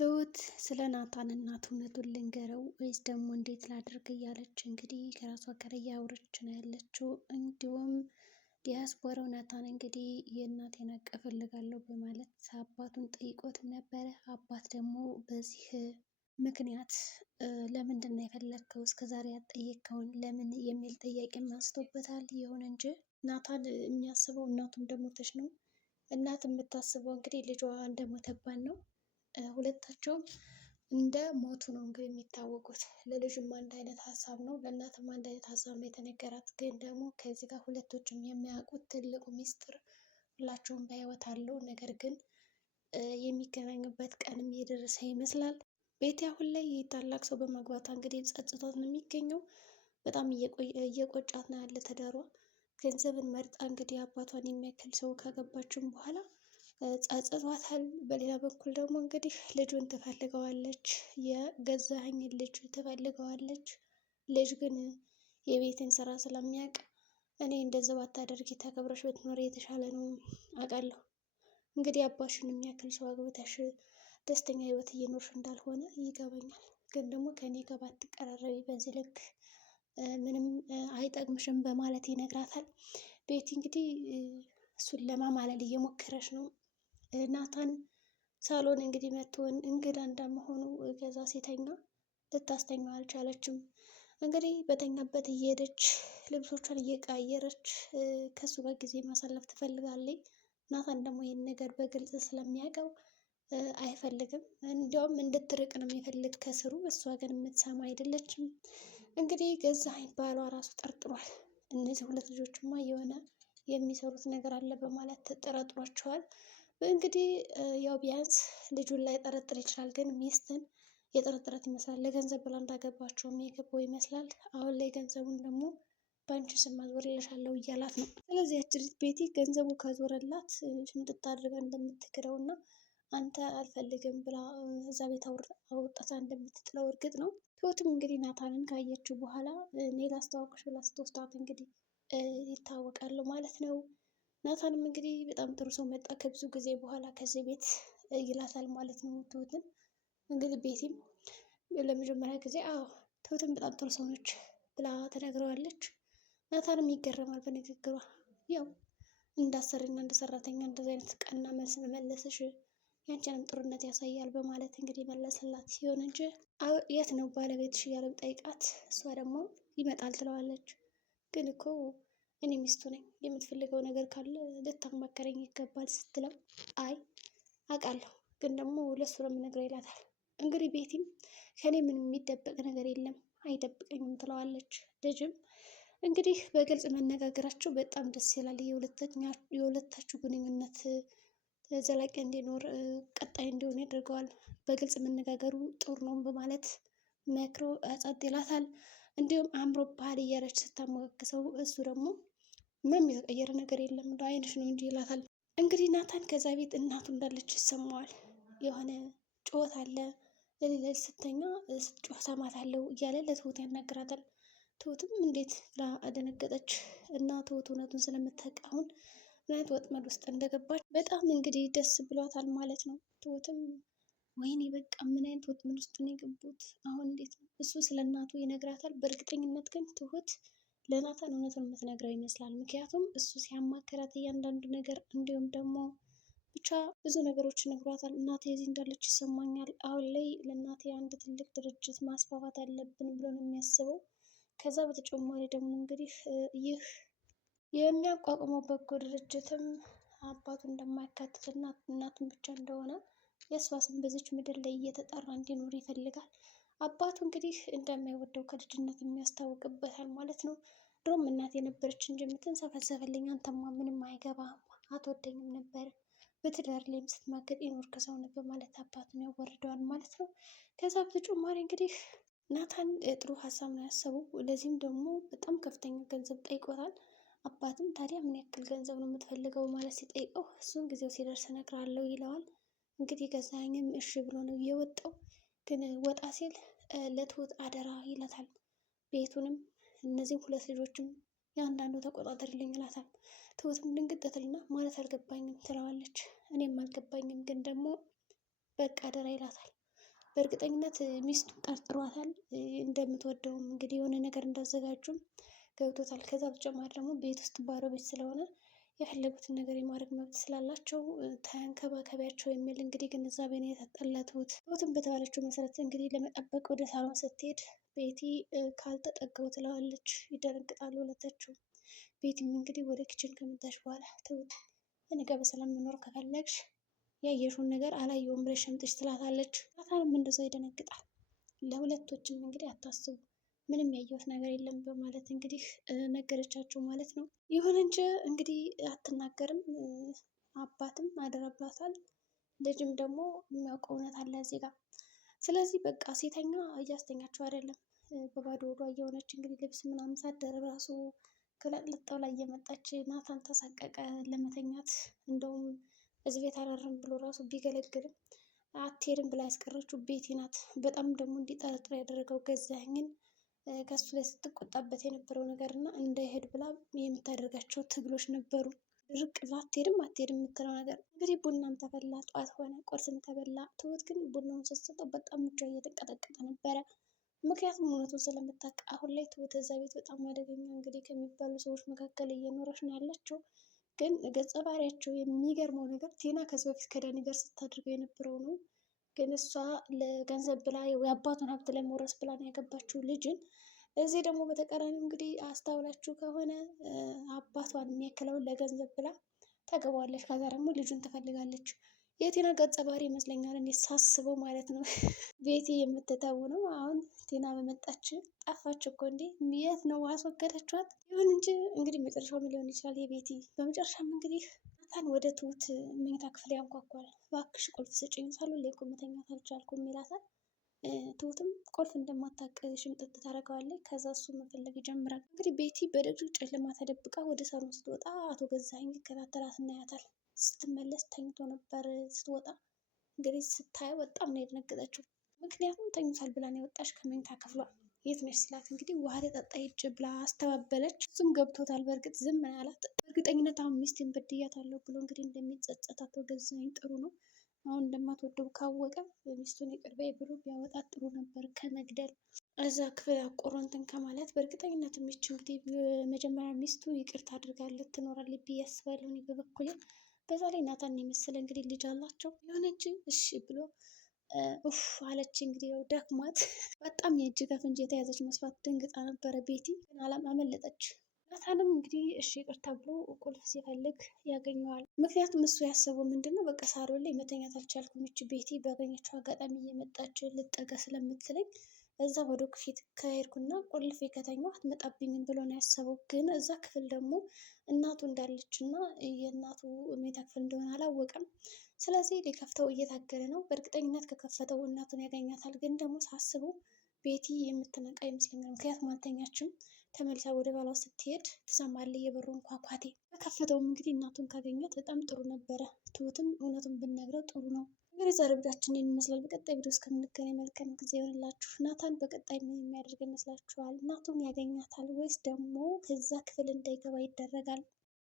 ትሁት ስለ ናታን እናት እውነቱን ልንገረው ወይስ ደግሞ እንዴት ላድርግ እያለች እንግዲህ ከራሷ ጋር እያወረች ነው ያለችው። እንዲሁም ዲያስፖራው ናታን እንግዲህ የእናቴን ሀቅ እፈልጋለሁ በማለት አባቱን ጠይቆት ነበረ። አባት ደግሞ በዚህ ምክንያት ለምንድን ነው የፈለግከው እስከዛሬ ያልጠየቅከውን ለምን የሚል ጥያቄ አንስቶበታል። ይሁን እንጂ ናታን የሚያስበው እናቱ እንደሞተች ነው። እናት የምታስበው እንግዲህ ልጇ እንደሞተባት ነው። ሁለታቸውም እንደ ሞቱ ነው እንግዲህ የሚታወቁት። ለልጅም አንድ አይነት ሀሳብ ነው፣ ለእናትም አንድ አይነት ሀሳብ ነው የተነገራት። ግን ደግሞ ከዚህ ጋር ሁለቶችም የሚያውቁት ትልቁ ሚስጥር ሁላቸውም በህይወት አለው። ነገር ግን የሚገናኙበት ቀንም የደረሰ ይመስላል። ቤቲ አሁን ላይ ታላቅ ሰው በማግባቷ እንግዲህ ጸጽቷት ነው የሚገኘው። በጣም እየቆጫት ነው ያለ ትዳሯ። ገንዘብን መርጣ እንግዲህ አባቷን የሚያክል ሰው ካገባችም በኋላ ጸጽቷታል። በሌላ በኩል ደግሞ እንግዲህ ልጁን ትፈልገዋለች፣ የገዛኸኝን ልጅ ትፈልገዋለች። ልጅ ግን የቤትን ስራ ስለሚያውቅ እኔ እንደዚህ ባታደርጊ ተከብረሽ ብትኖር የተሻለ ነው አውቃለሁ። እንግዲህ አባሽን የሚያክል ሰው አግብተሽ ደስተኛ ህይወት እየኖርሽ እንዳልሆነ ይገባኛል። ግን ደግሞ ከኔ ጋር ባትቀራረቢ በዚህ ልክ ምንም አይጠቅምሽም በማለት ይነግራታል። ቤቲ እንግዲህ እሱን ለማማለል እየሞከረች ነው። ናታን ሳሎን እንግዲህ መጥቶን እንግዳ እንደመሆኑ ከዛ ሲተኛ ልታስተኛው አልቻለችም። እንግዲህ በተኛበት እየሄደች ልብሶቿን እየቀያየረች ከሱ ጋር ጊዜ ማሳለፍ ትፈልጋለች። ናታን ደግሞ ይህን ነገር በግልጽ ስለሚያውቀው አይፈልግም። እንዲያውም እንድትርቅ ነው የሚፈልግ ከስሩ። እሷ ግን የምትሰማ አይደለችም። እንግዲህ ገዛኸኝ ባሏ ራሱ ጠርጥሯል። እነዚህ ሁለት ልጆችማ የሆነ የሚሰሩት ነገር አለ በማለት ተጠራጥሯቸዋል። እንግዲህ ያው ቢያንስ ልጁን ላይ ጠረጥር ይችላል፣ ግን ሚስትን የጠረጠረት ይመስላል። ለገንዘብ ብላ እንዳገባቸውም የገባው ይመስላል። አሁን ላይ ገንዘቡን ደግሞ በአንቺ ስም አዞርልሻለሁ እያላት ነው። ስለዚህ ያቺ ቤቲ ገንዘቡ ካዞረላት ሽምጥጥ አድርጋ እንደምትክደው እና አንተ አልፈልግም ብላ እዛ ቤት አውጥታ እንደምትጥለው እርግጥ ነው። ትሁትም እንግዲህ ናታንን ካየችው በኋላ እኔ ላስተዋውቅሽ ብላ ስትወስዳት እንግዲህ ይታወቃሉ ማለት ነው። ናታንም እንግዲህ በጣም ጥሩ ሰው መጣ ከብዙ ጊዜ በኋላ ከዚህ ቤት ይላታል ማለት ነው። ትሁትን እንግዲህ ቤቲም ለመጀመሪያ ጊዜ አዎ ትሁትን በጣም ጥሩ ሰው ነች ብላ ተናግረዋለች። ናታንም ይገረማል በንግግሯ። ያው እንዳሰሪና እንደ ሰራተኛ እንደዚህ አይነት ቀና መልስ መመለስሽ ያንቺንም ጥሩነት ያሳያል በማለት እንግዲህ መለሰላት። ሲሆን እንጂ የት ነው ባለቤትሽ እያለ ጠይቃት፣ እሷ ደግሞ ይመጣል ትለዋለች። ግን እኮ እኔ ሚስቱ ነኝ፣ የምትፈልገው ነገር ካለ ልታማከረኝ ይገባል ስትለው፣ አይ አውቃለሁ፣ ግን ደግሞ ለሱ ነው የምነግረው ይላታል። እንግዲህ ቤቲም ከኔ ምንም የሚደበቅ ነገር የለም አይደብቀኝም ትለዋለች። ልጅም እንግዲህ በግልጽ መነጋገራቸው በጣም ደስ ይላል። የሁለታችሁ ግንኙነት ዘላቂ እንዲኖር ቀጣይ እንዲሆን ያደርገዋል። በግልጽ መነጋገሩ ጥሩ ነው በማለት መክሮ ጸጥ ይላታል። እንዲሁም አምሮብሃል እያለች ስታሞጋግሰው እሱ ደግሞ ምንም የተቀየረ ነገር የለም እንደ አይንሽ ነው እንጂ ይላታል። እንግዲህ ናታን ከዛ ቤት እናቱ እንዳለች ይሰማዋል። የሆነ ጩኸት አለ፣ ለሌላ ስተኛ ስትጮህ ሰማታለሁ እያለ ለትሁት ያናግራታል። ትሁትም እንዴት ብላ አደነገጠች እና ትሁት እውነቱን ስለምታውቅ አሁን ምን አይነት ወጥመድ ውስጥ እንደገባች በጣም እንግዲህ ደስ ብሏታል ማለት ነው። ትሁትም ወይኔ በቃ ምን አይነት ወጥመድ ውስጥ ነው የገቡት አሁን እንዴት ነው? እሱ ስለ እናቱ ይነግራታል። በእርግጠኝነት ግን ትሁት ለናታን እውነቱን የምትነግረው ይመስላል። ምክንያቱም እሱ ሲያማከራት እያንዳንዱ ነገር እንዲሁም ደግሞ ብቻ ብዙ ነገሮች ነግሯታል። እናቴ እዚህ እንዳለች ይሰማኛል። አሁን ላይ ለእናቴ አንድ ትልቅ ድርጅት ማስፋፋት አለብን ብሎ ነው የሚያስበው። ከዛ በተጨማሪ ደግሞ እንግዲህ ይህ የሚያቋቁመው በጎ ድርጅትም አባቱ እንደማያካትትና እናቱን ብቻ እንደሆነ የእሷ ስም በዚች ምድር ላይ እየተጠራ እንዲኖር ይፈልጋል። አባቱ እንግዲህ እንደማይወደው ከልጅነት የሚያስታውቅበታል ማለት ነው። ድሮም እናት የነበረች እንጂ የምትንሰፈሰፈልኝ አንተማ ምንም አይገባም፣ አትወደኝም ነበር፣ በትዳር ላይም ስትማገጥ የኖርክ ሰው ነህ በማለት አባቱን ያወርደዋል ማለት ነው። ከዛ በተጨማሪ እንግዲህ ናታን ጥሩ ሀሳብ ነው ያሰበው። ለዚህም ደግሞ በጣም ከፍተኛ ገንዘብ ጠይቆታል። አባትም ታዲያ ምን ያክል ገንዘብ ነው የምትፈልገው ማለት ሲጠይቀው እሱን ጊዜው ሲደርስ እነግርሃለሁ ይለዋል። እንግዲህ ገዛኸኝም እሺ ብሎ ነው የወጣው። ግን ወጣ ሲል ለትሁት አደራ ይላታል። ቤቱንም እነዚህም ሁለት ልጆችም የአንዳንዱ ተቆጣጠርልኝ ይላታል። ትሁትም ድንግጥ ትልና ማለት አልገባኝም ትለዋለች። እኔም አልገባኝም ግን ደግሞ በቃ አደራ ይላታል። በእርግጠኝነት ሚስቱ ጠርጥሯታል። እንደምትወደውም እንግዲህ የሆነ ነገር እንዳዘጋጁም ገብቶታል። ከዛ በተጨማሪ ደግሞ ቤት ውስጥ ባዶ ቤት ስለሆነ የፈለጉትን ነገር የማድረግ መብት ስላላቸው ተንከባከቢያቸው የሚል እንግዲህ ግንዛቤ ነው የሰጠላት ትሁት። ትሁትም በተባለችው መሰረት እንግዲህ ለመጠበቅ ወደ ሳሎን ስትሄድ ቤቲ ካልተጠጋው ትለዋለች። ይደነግጣሉ ሁለታቸው። ቤቲም እንግዲህ ወደ ኪችን ከመጣች በኋላ ትሁት እኔ ጋር በሰላም መኖር ከፈለግሽ ያየሽውን ነገር አላየውም ብለሽ ሸምጥሽ ትላታለች። ናታንም እንደዛው ይደነግጣል። ለሁለቶችም እንግዲህ አታስቡ ምንም ያየሁት ነገር የለም በማለት እንግዲህ ነገረቻቸው ማለት ነው። ይሁን እንጂ እንግዲህ አትናገርም። አባትም አደረባታል። ልጅም ደግሞ የሚያውቀው እውነት አለ እዚህ ጋር። ስለዚህ በቃ ሴተኛ እያስተኛቸው አይደለም። በባዶ ወዷ እየሆነች እንግዲህ ልብስ ምናምን ሳትደርብ ራሱ ከለጥለጣው ላይ እየመጣች ናታን ተሳቀቀ ለመተኛት። እንደውም እዚህ ቤት አላርም ብሎ ራሱ ቢገለግልም አትሄድም ብላ ያስቀረችው ቤቲ ናት። በጣም ደግሞ እንዲጠረጥር ያደረገው ገዛኸኝን ከሱ ላይ ስትቆጣበት የነበረው ነገር እና እንዳይሄድ ብላ የምታደርጋቸው ትግሎች ነበሩ። ድርቅ ብላ አትሄድም የምትለው ነገር እንግዲህ ቡናም ተበላ፣ ጠዋት ሆነ ቁርስም ተበላ። ትሁት ግን ቡናውን ስትሰጠው በጣም እጇ እየተንቀጠቀጠ ነበረ። ምክንያቱም እውነቱን ስለምታውቅ አሁን ላይ ትሁት እዛ ቤት በጣም አደገኛ እንግዲህ ከሚባሉ ሰዎች መካከል እየኖረች ነው ያለችው። ግን ገጸ ባህሪያቸው የሚገርመው ነገር ቴና ከዚህ በፊት ከዳኒ ጋር ስታደርገው የነበረው ነው። ግን እሷ ለገንዘብ ብላ የአባቱን ሀብት ለመውረስ ብላ ነው ያገባችው ልጅን። እዚህ ደግሞ በተቃራኒው እንግዲህ አስታውላችሁ ከሆነ አባቷን የሚያክለውን ለገንዘብ ብላ ታገባዋለች። ከዛ ደግሞ ልጁን ትፈልጋለች። የቴና ገጸ ባህሪ ይመስለኛል እኔ ሳስበው ማለት ነው። ቤቲ የምትተው ነው። አሁን ቴና በመጣች ጠፋች እኮ እንዴ! የት ነው አስወገደችዋት? ይሁን እንጂ እንግዲህ መጨረሻው ምን ሊሆን ይችላል የቤቲ። በመጨረሻም እንግዲህ ናታን ወደ ትሁት መኝታ ክፍል ያንኳኳል። እባክሽ ቁልፍ ስጪኝ፣ ሳሎን ላይ እኮ መተኛት አልቻልኩም ይላታል። ትሁትም ቁልፍ እንደማታውቅ ሽምጥጥ ታደርገዋለች። ከዛ እሱ መፈለግ ይጀምራል። እንግዲህ ቤቲ በድቅድቅ ጨለማ ተደብቃ ወደ ሳሎን ስትወጣ አቶ ገዛኸኝ ይከታተላት እናያታል። ስትመለስ ተኝቶ ነበር ስትወጣ። እንግዲህ ስታየው በጣም ነው የደነገጠችው። ምክንያቱም ተኝቷል ብላ ነው የወጣች ከመኝታ ክፍሏ። የት ነች ስላት እንግዲህ ውሃ ልጠጣ ሂጅ ብላ አስተባበለች። እሱም ገብቶታል። በእርግጥ ዝም አላት። በእርግጠኝነት አሁን ሚስቴን በድያታለሁ ብሎ እንግዲህ እንደሚጸጸት አቶ ገዛኸኝ ጥሩ ነው። አሁን እንደማትወደው ካወቀ ሚስቱን ይቅር በይ ብሎ ቢያወጣት ጥሩ ነበር ከመግደል እዛ ክፍል አቆሮ እንትን ከማለት። በእርግጠኝነት ሚስቱ እንግዲህ መጀመሪያ ሚስቱ ይቅርታ አድርጋለት ትኖራለች ብዬ አስባለሁ እኔ በበኩሌ። በዛ ላይ ናታን የመሰለ እንግዲህ ልጅ አላቸው። የሆነች እሺ ብሎ ኡፍ አለች። እንግዲህ ያው ደክሟት በጣም የእጅ ከፍንጅ የተያዘች መስሏት ደንግጣ ነበረ ቤቲ፣ ግን አመለጠች። ናታንም እንግዲህ እሺ ይቅርታ ብሎ ቁልፍ ሲፈልግ ያገኘዋል። ምክንያቱም እሱ ያሰበው ምንድነው በቃ ሳሎን ላይ መተኛት አልቻልኩም፣ ይቺ ቤቲ ባገኘችው አጋጣሚ እየመጣች ልጠጋ ስለምትለኝ እዛ ወደ ክፍል ከሄድኩና ቁልፍ ከተኛው አትመጣብኝም ብሎ ነው ያሰበው። ግን እዛ ክፍል ደግሞ እናቱ እንዳለች እና የእናቱ መኝታ ክፍል እንደሆነ አላወቀም። ስለዚህ ሊከፍተው እየታገለ ነው። በእርግጠኝነት ከከፈተው እናቱን ያገኛታል። ግን ደግሞ ሳስበው ቤቲ የምትነቃ ይመስለኛል። ምክንያቱም አልተኛችም። ተመልሳ ወደ ባሏ ስትሄድ ትሰማለች የበሩን ኳኳቴ። ከከፈተውም እንግዲህ እናቱን ካገኛት በጣም ጥሩ ነበረ። ትሁትም እውነቱን ብነግረው ጥሩ ነው። እንግዲህ ዛሬ ቪዲዮአችን ይመስላል። በቀጣይ ቪዲዮ እስከምንገናኝ መልካም ጊዜ ይሆንላችሁ። ናታን በቀጣይ ምን የሚያደርግ ይመስላችኋል? እናቱን ያገኛታል ወይስ ደግሞ ከዛ ክፍል እንዳይገባ ይደረጋል?